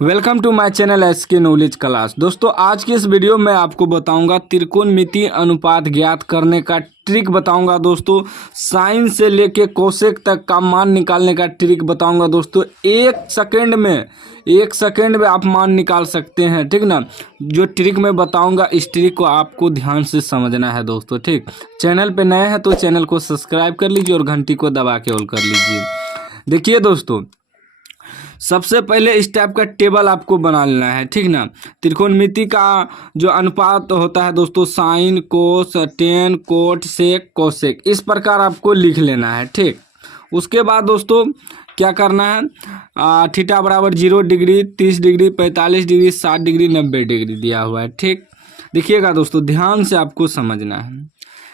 Welcome to my channel SK knowledge class. दोस्तों आज की इस वीडियो में आपको बताऊंगा त्रिकोणमिति अनुपात ज्ञात करने का ट्रिक बताऊंगा। दोस्तों साइन से लेके कोसेक तक का मान निकालने का ट्रिक बताऊंगा। दोस्तों एक सेकंड में आप मान निकाल सकते हैं, ठीक ना। जो ट्रिक मैं बताऊंगा इस ट्रिक को आपको ध्यान से समझना है दोस्तों, ठीक। चैनल पे नए हैं तो चैनल को सब्सक्राइब कर लीजिए और घंटी को दबा के ऑल कर लीजिए। देखिए दोस्तों, सबसे पहले इस टाइप का टेबल आपको बना लेना है, ठीक ना। त्रिकोणमिति का जो अनुपात होता है दोस्तों, sine cos tan cot sec cosec, इस प्रकार आपको लिख लेना है, ठीक। उसके बाद दोस्तों क्या करना है, थीटा बराबर 0 degree 30 degree 45 degree 60 degree 90 degree दिया हुआ है, ठीक। देखिएगा दोस्तों, ध्यान से आपको समझना है।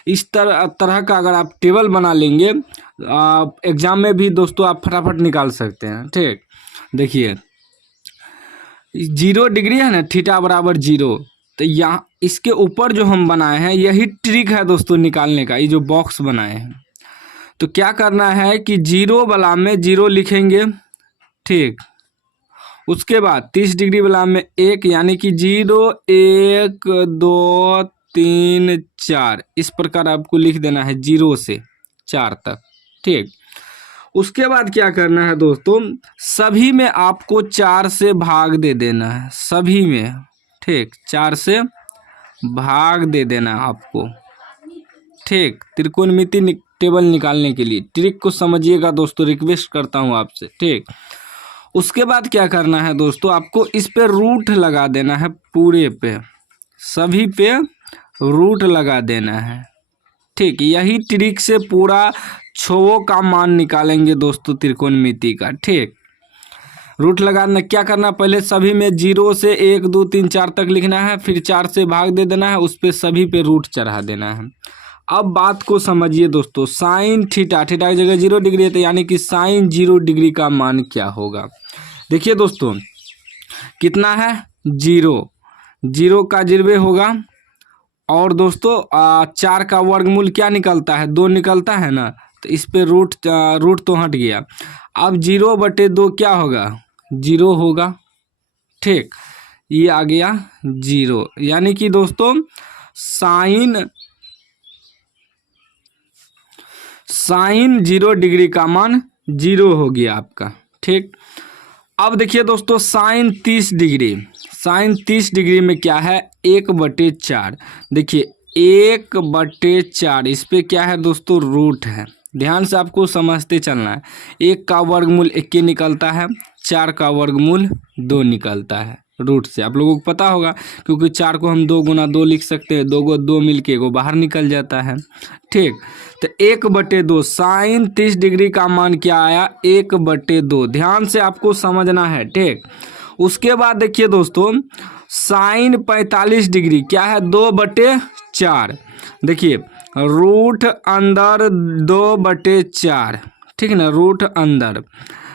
इस तरह का अगर आप टेबल बना लेंगे एग्जाम में भी दोस्तों आप फटाफट निकाल सकते हैं, ठीक। देखिए 0 डिग्री है ना, थीटा बराबर 0, तो यहाँ इसके ऊपर जो हम बनाए हैं यही ट्रिक है दोस्तों निकालने का। ये जो बॉक्स बनाए हैं तो क्या करना है कि 0 वाला में 0 लिखेंगे, ठीक। उसके बाद 30 डिग्री वाला में 1, यानी कि 0 1 2 3 4, इस प्रकार आपको लिख देना है 0 से 4 तक, ठीक। उसके बाद क्या करना है दोस्तों, सभी में आपको 4 से भाग दे देना है, सभी में, ठीक। 4 से भाग दे देना है आपको, ठीक। त्रिकोणमिति टेबल निकालने के लिए ट्रिक को समझिएगा दोस्तों, रिक्वेस्ट करता हूँ आपसे, ठीक। उसके बाद क्या करना है दोस्तों, आपको इस पे रूट लगा देना है, पूरे पे सभी पे रूट लगा देना है, ठीक। यही ट्रिक से पूरा छवों का मान निकालेंगे दोस्तों त्रिकोणमिति का, ठीक। रूट लगाना क्या करना, पहले सभी में 0 से 1 2 3 4 तक लिखना है, फिर 4 से भाग दे देना है, उस पे सभी पे रूट चढ़ा देना है। अब बात को समझिए दोस्तों, साइन थीटा की जगह 0 डिग्री है, तो यानी कि साइन 0 डिग्री का मान क्या होगा। देखिए दोस्तों कितना है, 0 का 0 होगा। और दोस्तों 4 का वर्गमूल क्या निकलता है, 2 निकलता है ना, तो इस पे रूट तो हट गया। अब 0/2 क्या होगा, 0 होगा, ठीक। ये आ गया 0, यानी कि दोस्तों साइन 0 डिग्री का मान 0 हो गया आपका, ठीक। अब देखिए दोस्तों साइन 30 डिग्री में क्या है, 1/4। देखिए 1/4, इस पे क्या है दोस्तों, रूट है। ध्यान से आपको समझते चलना है। 1 का वर्गमूल 1 निकलता है, 4 का वर्गमूल 2 निकलता है रूट से, आप लोगों को पता होगा, क्योंकि 4 को हम 2 गुना 2 लिख सकते हैं, 2 को 2 मिलके वो बाहर निकल जाता है, ठीक। तो 1/2 साइन 30 डिग्री का मान क्या आया, 1/2। ध्यान से आपको समझना है, ठीक। उसके बाद देखिए दोस्तों साइन 45 डिग्री क्या है, 2/4। देखिए रूट अंदर 2/4, ठीक ना, रूट अंदर।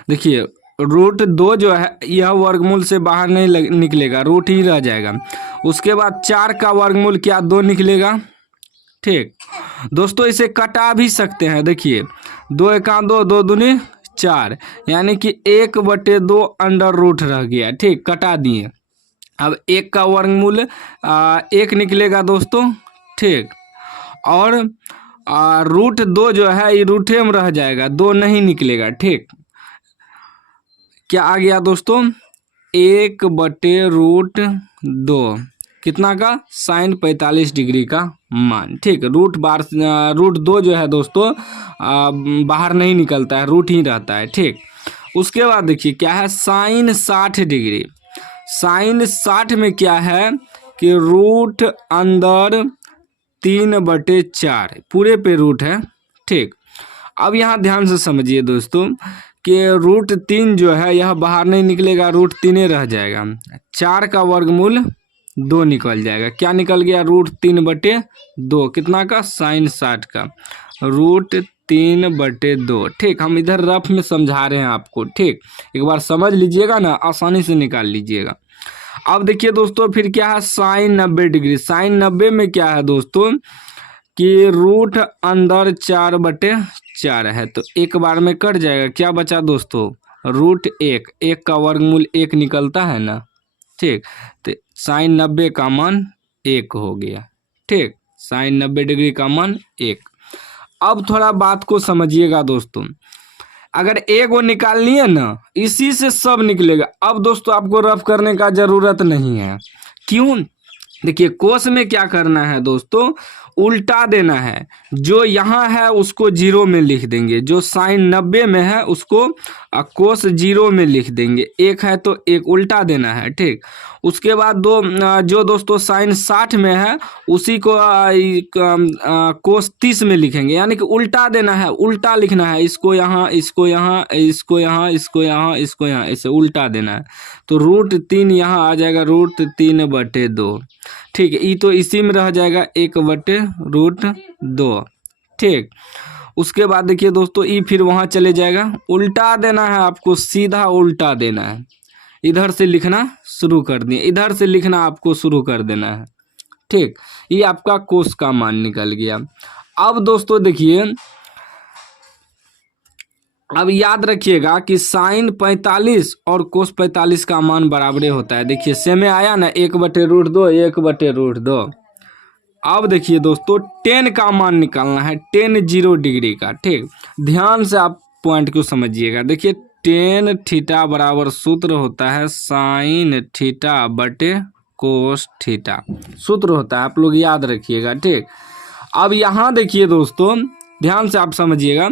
देखिए रूट 2 जो है यह वर्गमूल से बाहर नहीं निकलेगा, रूट ही रह जाएगा। उसके बाद 4 का वर्गमूल क्या, 2 निकलेगा, ठीक। दोस्तों इसे कटा भी सकते हैं, देखिए 2 एका 2, 2 दूनी 4, यानी कि 1/2 अंडर रूट रह गया, ठीक, कटा दिए। अब 1 का वर्गमूल 1 निकलेगा दोस्तों, ठीक। और रूट 2 जो है ये रूठे में रह जाएगा, 2 नहीं निकलेगा, ठीक। क्या आ गया दोस्तों, 1/√2 कितना का, साइन 45 डिग्री का मान, ठीक। रूट 2 जो है दोस्तों बाहर नहीं निकलता है, रूट ही रहता है, ठीक। उसके बाद देखिए क्या है, साइन 60 डिग्री। साइन 60 में क्या है कि रूट अंदर 3/4, पूरे पे रूट है, ठीक। अब यहाँ ध्यान से समझिए दोस्तों कि रूट 3 जो है यह बाहर नहीं निकलेगा, रूट 3 रह जाएगा। 4 का वर्गमूल 2 निकल जाएगा, क्या निकल गया, रूट 3/2, कितना का, साइन 60 का रूट 3/2, ठीक। हम इधर रफ में समझा रहे हैं आपको, ठीक। एक बार समझ लीजिएगा ना, आसानी से निकाल लीजिएगा। अब देखिए दोस्तों फिर क्या है, साइन 90 डिग्री। साइन 90 में क्या है दोस्तों कि रूट अंदर 4/4 है, तो एक बार में कट जाएगा, क्या बचा दोस्तों, √1, 1 का वर्गमूल 1 निकलता है ना, ठीक। तो sin 90 का मान 1 हो गया, ठीक। sin 90 डिग्री का मान 1। अब थोड़ा बात को समझिएगा दोस्तों, अगर एक वो निकालनी है ना, इसी से सब निकलेगा। अब दोस्तों आपको रफ करने का जरूरत नहीं है, क्यों? देखिए कोस में क्या करना है दोस्तों, उल्टा देना है। जो यहाँ है उसको 0 में लिख देंगे, जो sin 90 में है उसको कोस 0 में लिख देंगे। 1 है तो 1 उल्टा देना है, ठीक। उसके बाद जो दोस्तों sin 60 में है उसी को कोस 30 में लिखेंगे, यानी कि उल्टा देना है, उल्टा लिखना है। इसको यहाँ, इसको यहाँ, इसको यहाँ, इसको यहाँ, इसको यहाँ, ऐसे उल्टा देना है। तो √3 यहाँ आ जाएगा √3/2, ठीक है। ये तो इसी में रह जाएगा 1/√2, ठीक। उसके बाद देखिए दोस्तों ये फिर वहाँ चले जाएगा, उल्टा देना है आपको, सीधा उल्टा देना है। इधर से लिखना शुरू कर दिए, इधर से लिखना आपको शुरू कर देना है, ठीक। ये आपका कोस का मान निकल गया। अब दोस्तों देखिए, अब याद रखिएगा कि sin 45 और कोस 45 का मान बराबरे होता है। देखिए सेम आया ना, 1/√2, 1/√2। अब देखिए दोस्तों tan का मान निकालना है, tan 0 डिग्री का, ठीक। ध्यान से आप पॉइंट को समझिएगा। देखिए tan थीटा बराबर सूत्र होता है sin θ/cos θ, सूत्र होता है, आप लोग याद रखिएगा, ठीक। अब यहाँ देखिए दोस्तों ध्यान से आप समझिएगा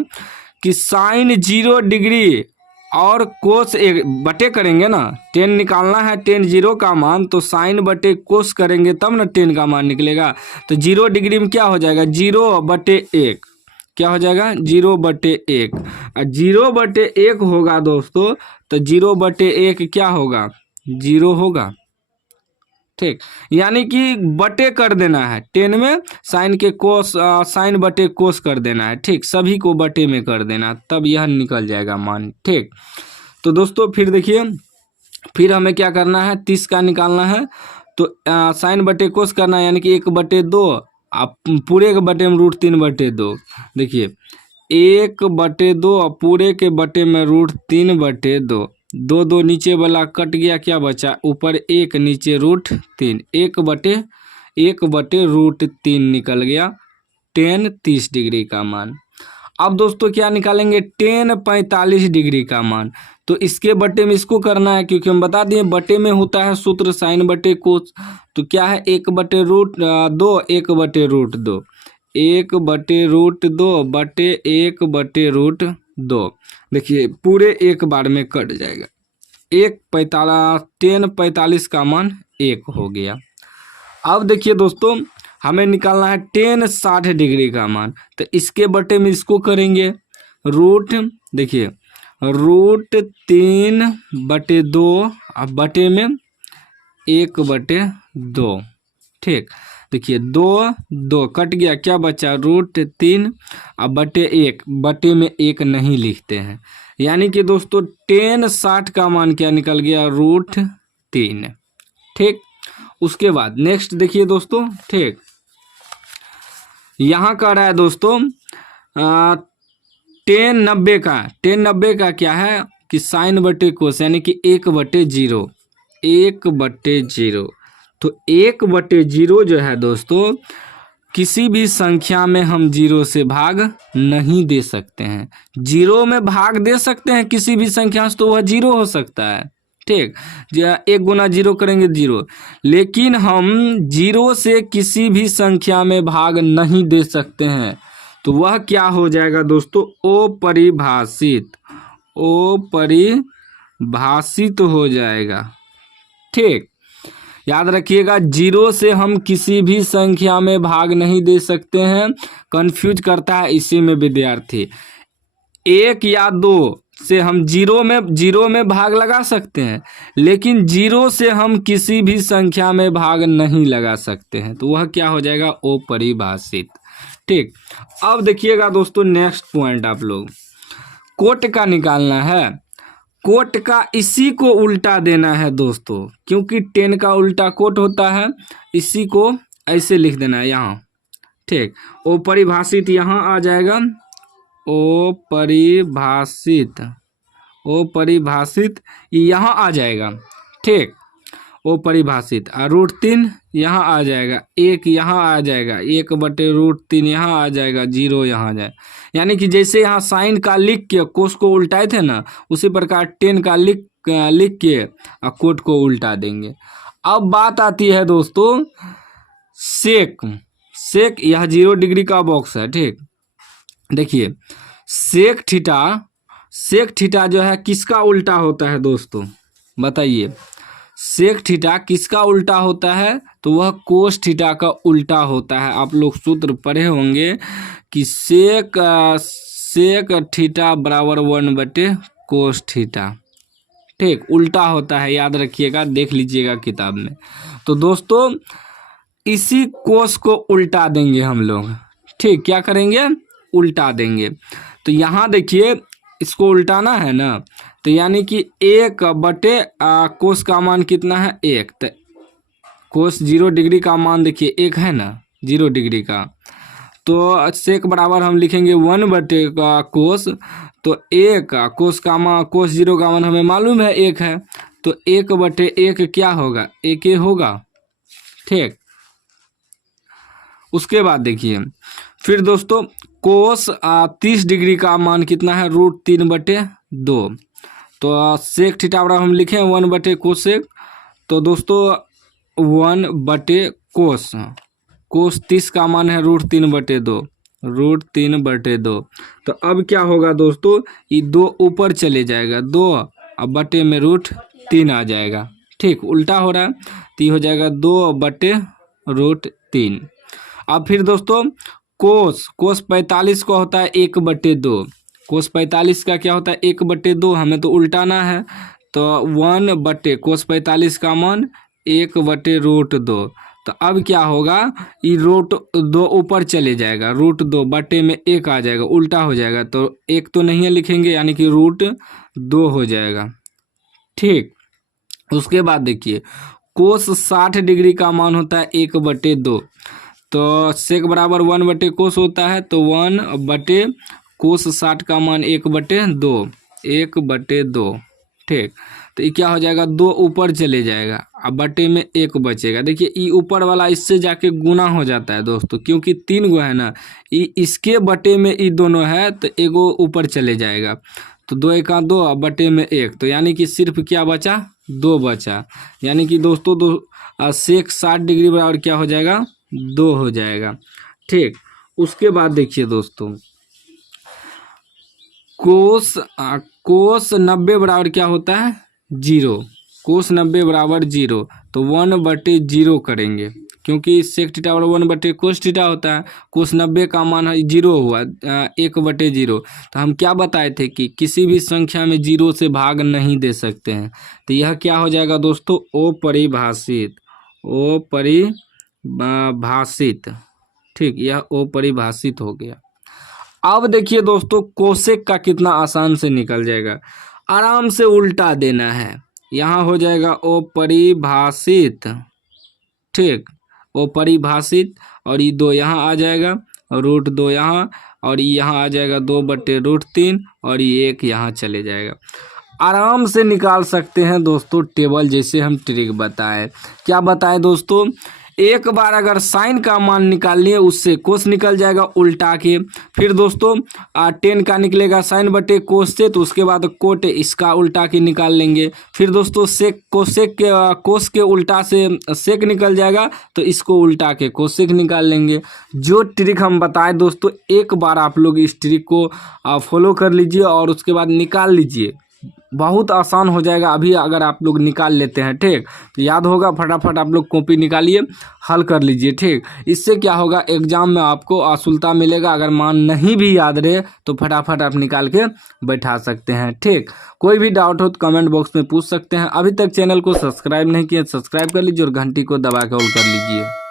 कि sin 0 डिग्री और कोस 1 बटे करेंगे ना, tan निकालना है, tan 0 का मान, तो sin बटे कोस करेंगे तब ना tan का मान निकलेगा। तो 0 डिग्री में क्या हो जाएगा, 0/1, क्या हो जाएगा 0/1। और 0/1 होगा दोस्तों, तो 0/1 क्या होगा, 0 होगा, ठीक। यानी कि बटे कर देना है, 10 में साइन के कोस, साइन बटे कोस कर देना है, ठीक। सभी को बटे में कर देना, तब यह निकल जाएगा मान, ठीक। तो दोस्तों फिर देखिए, फिर हमें क्या करना है, 30 का निकालना है। तो साइन बटे कोस करना है, यानी कि 1/2, आप पूरे के बटे में √3/2। देखिए 1/2 पूरे के बटे में √3/2, 2 नीचे वाला कट गया, क्या बचा, ऊपर 1 नीचे √3, 1/√3 निकल गया tan 30 डिग्री का मान। अब दोस्तों क्या निकालेंगे, tan 45 डिग्री का मान। तो इसके बटे में इसको करना है, क्योंकि हम बता दिए बटे में होता है सूत्र साइन बटे कोस। तो क्या है 1/√2, 1/√2, 1/√2 बटे 1/√2। देखिए पूरे एक बार में कट जाएगा, tan 45 का मान 1 हो गया। अब देखिए दोस्तों हमें निकालना है tan 60 डिग्री का मान। तो इसके बटे में इसको करेंगे, देखिए √3/2 अब बटे में 1/2, ठीक। देखिए 2 कट गया, क्या बचा, √3 अब बटे 1, बटे में 1 नहीं लिखते हैं, यानी कि दोस्तों tan 60 का मान क्या निकल गया, √3, ठीक। उसके बाद नेक्स्ट देखिए दोस्तों, ठीक। यहाँ कह रहा है दोस्तों tan 90 का क्या है कि साइन बटे कोस, यानी कि 1/0, 1/0। तो 1/0 जो है दोस्तों, किसी भी संख्या में हम 0 से भाग नहीं दे सकते हैं। 0 में भाग दे सकते हैं किसी भी संख्या से, तो वह 0 हो सकता है, ठीक। 1 गुना 0 करेंगे 0, लेकिन हम 0 से किसी भी संख्या में भाग नहीं दे सकते हैं। तो वह क्या हो जाएगा दोस्तों, अपरिभाषित हो जाएगा, ठीक। याद रखिएगा 0 से हम किसी भी संख्या में भाग नहीं दे सकते हैं। कंफ्यूज करता है इसी में विद्यार्थी, 1 या 2 से हम 0 में भाग लगा सकते हैं, लेकिन 0 से हम किसी भी संख्या में भाग नहीं लगा सकते हैं। तो वह क्या हो जाएगा, अपरिभाषित, ठीक। अब देखिएगा दोस्तों नेक्स्ट पॉइंट, आप लोग कोट का निकालना है। कोट का इसी को उल्टा देना है दोस्तों, क्योंकि tan का उल्टा कोट होता है। इसी को ऐसे लिख देना है यहाँ, ठीक। अपरिभाषित यहाँ आ जाएगा, अपरिभाषित, अपरिभाषित यहाँ आ जाएगा, ठीक, अपरिभाषित। और √3 यहाँ आ जाएगा, 1 यहाँ आ जाएगा, 1/√3 यहाँ आ जाएगा, 0 यहाँ आ जाएगा। यानी कि जैसे यहाँ साइन का लिख के कोस को उल्टाए थे ना, उसी प्रकार 10 का लिख के कोट को उल्टा देंगे। अब बात आती है दोस्तों सेक, यह 0 डिग्री का बॉक्स है, ठीक। देखिए सेक थीटा जो है किसका उल्टा होता है दोस्तों, बताइए। सेक थीटा किसका उल्टा होता है, तो वह कोस थीटा का उल्टा होता है। आप लोग सूत्र पढ़े होंगे कि सेक थीटा बराबर 1/कोस थीटा, ठीक, उल्टा होता है, याद रखिएगा, देख लीजिएगा किताब में। तो दोस्तों इसी कोस को उल्टा देंगे हम लोग, ठीक, क्या करेंगे, उल्टा देंगे। तो यहाँ देखिए इसको उल्टाना है ना, तो यानी कि 1/, कोस का मान कितना है, 1, तो कोस 0 डिग्री का मान देखिए 1 है ना, 0 डिग्री का। तो सेक बराबर हम लिखेंगे 1/कोस, तो 1 कोस का मान, कोस 0 का मान हमें मालूम है 1 है, तो 1/1 क्या होगा, 1 होगा, ठीक। उसके बाद देखिए फिर दोस्तों कोस 30 डिग्री का मान कितना है, √3/2। तो सेक थीटा बराबर हम लिखें 1/कोसेक, तो दोस्तों 1/कोस, कोस 30 का मान है √3/2। तो अब क्या होगा दोस्तों, ये 2 ऊपर चले जाएगा, 2 अब बटे में √3 आ जाएगा, ठीक, उल्टा हो रहा है, तो ये हो जाएगा 2/√3। अब फिर दोस्तों कोस 45 का होता है 1/2, कोस 45 का क्या होता है 1/2, हमें तो उल्टाना है, तो 1/कोस 45 का मान 1/√2। तो अब क्या होगा, ये √2 ऊपर चले जाएगा, √2 बटे में 1 आ जाएगा, उल्टा हो जाएगा, तो 1 तो नहीं लिखेंगे, यानी कि √2 हो जाएगा, ठीक। उसके बाद देखिए कोस 60 डिग्री का मान होता है 1/2, तो सेक बराबर 1/कोस होता है, तो 1/कोस 60 का मान 1/2, ठीक। तो ये क्या हो जाएगा, 2 ऊपर चले जाएगा, अब बटे में 1 बचेगा। देखिए ये ऊपर वाला इससे जाके गुना हो जाता है दोस्तों, क्योंकि 3 गो है ना, ये इसके बटे में ये दोनों है, तो एगो ऊपर चले जाएगा, तो 2 × 2 अब बटे में 1, तो यानी कि सिर्फ क्या बचा, 2 बचा। यानी कि दोस्तों सेक 60 डिग्री बराबर क्या हो जाएगा, 2 हो जाएगा, ठीक। उसके बाद देखिए दोस्तों कोस 90 बराबर क्या होता है, 0, कोस 90 बराबर 0, तो 1/0 करेंगे, क्योंकि सेक थीटा बराबर 1/कोस थीटा होता है, कोस 90 का मान है 0 हुआ, 1/0। तो हम क्या बताए थे कि किसी भी संख्या में 0 से भाग नहीं दे सकते हैं, तो यह क्या हो जाएगा दोस्तों, अपरिभाषित, ठीक, यह अपरिभाषित हो गया। अब देखिए दोस्तों कोसेक का कितना आसान से निकल जाएगा, आराम से उल्टा देना है, यहाँ हो जाएगा अपरिभाषित, ठीक, अपरिभाषित, और ये 2 यहाँ आ जाएगा, √2 यहाँ, और यहाँ आ जाएगा 2/√3, और ये 1 यहाँ चले जाएगा। आराम से निकाल सकते हैं दोस्तों टेबल, जैसे हम ट्रिक बताए। क्या बताएं दोस्तों, एक बार अगर साइन का मान निकाल लिए उससे कोस निकल जाएगा उल्टा के, फिर दोस्तों 10 का निकलेगा साइन बटे कोस से, तो उसके बाद कोट इसका उल्टा के निकाल लेंगे। फिर दोस्तों कोस के उल्टा से सेक निकल जाएगा, तो इसको उल्टा के कोसेक निकाल लेंगे। जो ट्रिक हम बताए दोस्तों, एक बार आप लोग इस ट्रिक को फॉलो कर लीजिए और उसके बाद निकाल लीजिए, बहुत आसान हो जाएगा। अभी अगर आप लोग निकाल लेते हैं, ठीक, तो याद होगा, फटाफट आप लोग कॉपी निकालिए, हल कर लीजिए, ठीक। इससे क्या होगा, एग्जाम में आपको आसुलता मिलेगा। अगर मान नहीं भी याद रहे तो फटाफट आप निकाल के बैठा सकते हैं, ठीक। कोई भी डाउट हो तो कमेंट बॉक्स में पूछ सकते हैं। अभी तक चैनल को सब्सक्राइब नहीं किया, सब्सक्राइब कर लीजिए और घंटी को दबा के ऑल कर लीजिए।